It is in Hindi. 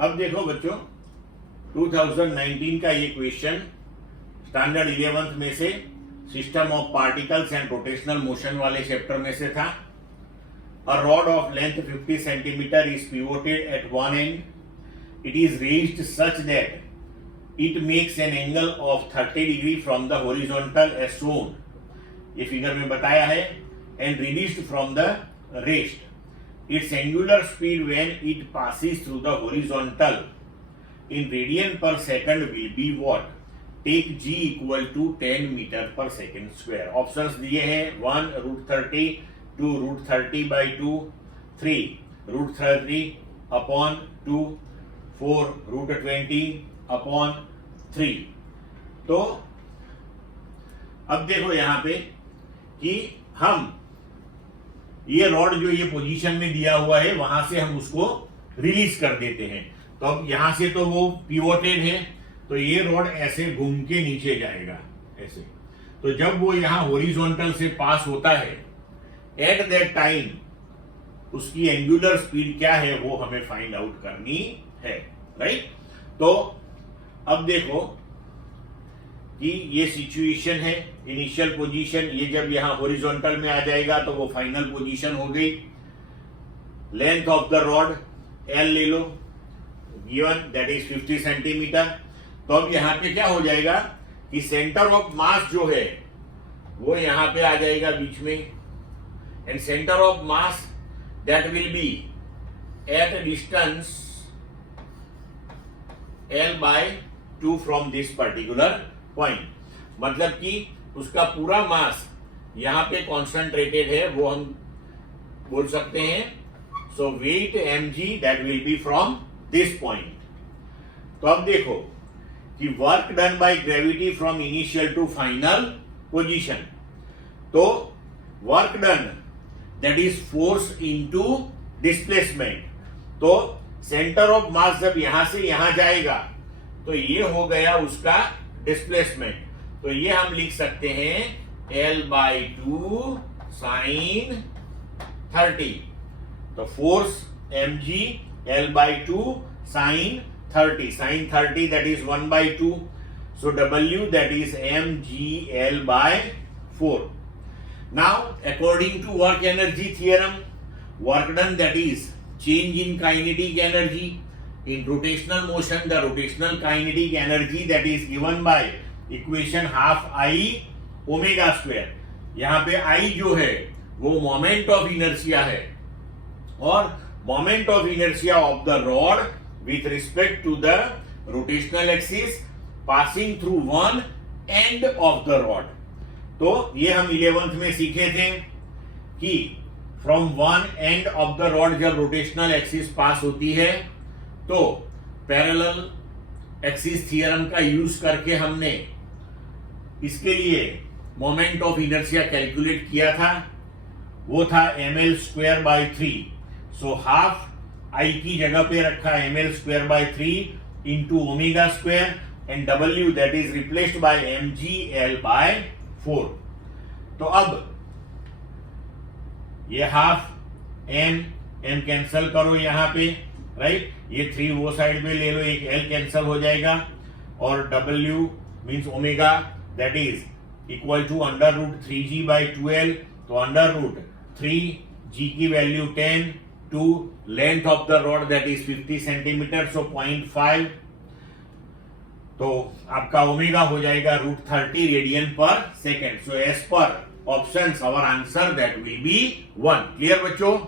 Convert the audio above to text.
अब देखो बच्चों, 2019 का ये क्वेश्चन स्टैंडर्ड 11th में से system of particles and rotational motion वाले चैप्टर में से था। A rod of length 50 centimetre is pivoted at one end, it is raised such that it makes an angle of 30 degree from the horizontal as shown, ये फिगर में बताया है, and reduced from the rest. Its angular speed when it passes through the horizontal in radian per second will be what? Take g equal to 10 meter per second square. Options दिए हैं 1 √30, 2 √30 by 2, 3 √30 upon 2, 4 √20 अपॉन 3। तो अब देखो यहां पे कि हम ये रॉड जो ये पोजीशन में दिया हुआ है वहां से हम उसको रिलीज कर देते हैं। तो अब यहां से तो वो पिवोटेड है, तो ये रॉड ऐसे घूम के नीचे जाएगा ऐसे। तो जब वो यहां हॉरिजॉन्टल से पास होता है, एट दैट टाइम उसकी एंगुलर स्पीड क्या है वो हमें फाइंड आउट करनी है, राइट। तो अब देखो कि ये सिचुएशन है, इनिशियल पोजीशन, ये जब यहां हॉरिजॉन्टल में आ जाएगा तो वो फाइनल पोजीशन हो गई। Length of the rod L ले लो, गिवन दैट इज 50 सेंटीमीटर। तो अब यहां पे क्या हो जाएगा कि सेंटर ऑफ मास जो है वो यहां पे आ जाएगा बीच में, and centre of mass that will B at distance L by 2 from this particular point। मतलब कि उसका पूरा मास यहां पे कॉन्सेंट्रेटेड है, वो हम बोल सकते हैं so weight mg that will be from this point. तो अब देखो कि work done by gravity from initial to final position. तो work done that is force into displacement. तो सेंटर ऑफ मास जब यहां से यहां जाएगा तो ये हो गया उसका डिस्प्लेसमेंट। तो ये हम लिख सकते हैं L/2 sin 30। तो force mg L/2 sin 30, sin 30 that is 1/2, so W that is mg L/4। now according to work energy theorem, work done that is change in kinetic energy in rotational motion, the rotational kinetic energy that is given by equation half I omega square। यहां पे I जो है वो मोमेंट ऑफ इनर्शिया है, और moment of inertia of the rod with respect to the rotational axis passing through one end of the rod. तो ये हम 11th में सीखे थे कि from one end of the rod जब रोटेशनल एक्सिस पास होती है तो पैरेलल एक्सिस थियरम का यूज करके हमने इसके लिए मोमेंट ऑफ इनर्शिया कैलकुलेट किया था, वो था ml²/3। सो हाफ आई की जगह पे रखा ml²/3 into omega square, and W that is replaced by mg L/4। तो अब ये हाफ m कैंसल करो यहां पे, राइट। ये 3 वो साइड में ले लो, एक L कैंसल हो जाएगा, और W means omega that is equal to √3g/2l। तो √3g की value 10 to length of the rod that is 50 centimetre, so 0.5। तो आपका ओमेगा हो जाएगा √30 radian per second. So as per options our answer that will be 1। Clear बच्चों?